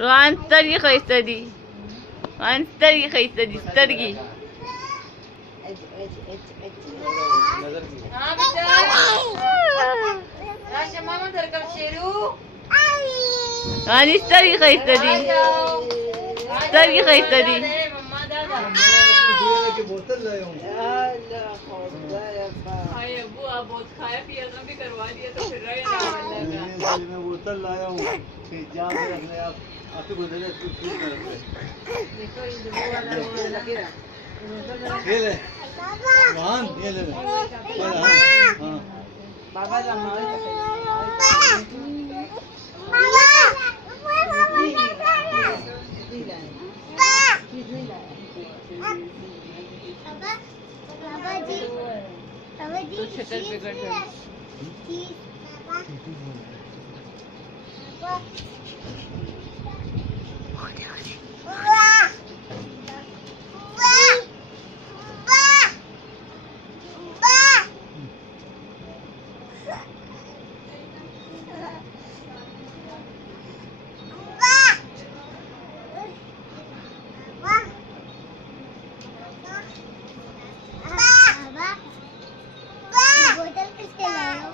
Rohan, study kayo, study. Rohan, study kayo, study, study. हाँ बेटा राशा मामा धर कर Sheru Rohan, study kayo, study. Study kayo, study. मम्मा दादा की बोतल लाया हूँ। हाय अब्बू आप बहुत खाया पिया था भी करवा दिया तो फिर रहा मैं बोतल लाया हूँ। जाम में रखने आप आपके गुजरे कुछ नहीं करते। देखो ये जो वाला वो लगे रहा ये ले वाहन ये ले हाँ बाबा का माल तो शटर बिगड़ गई। बोतल किसके लाए हो?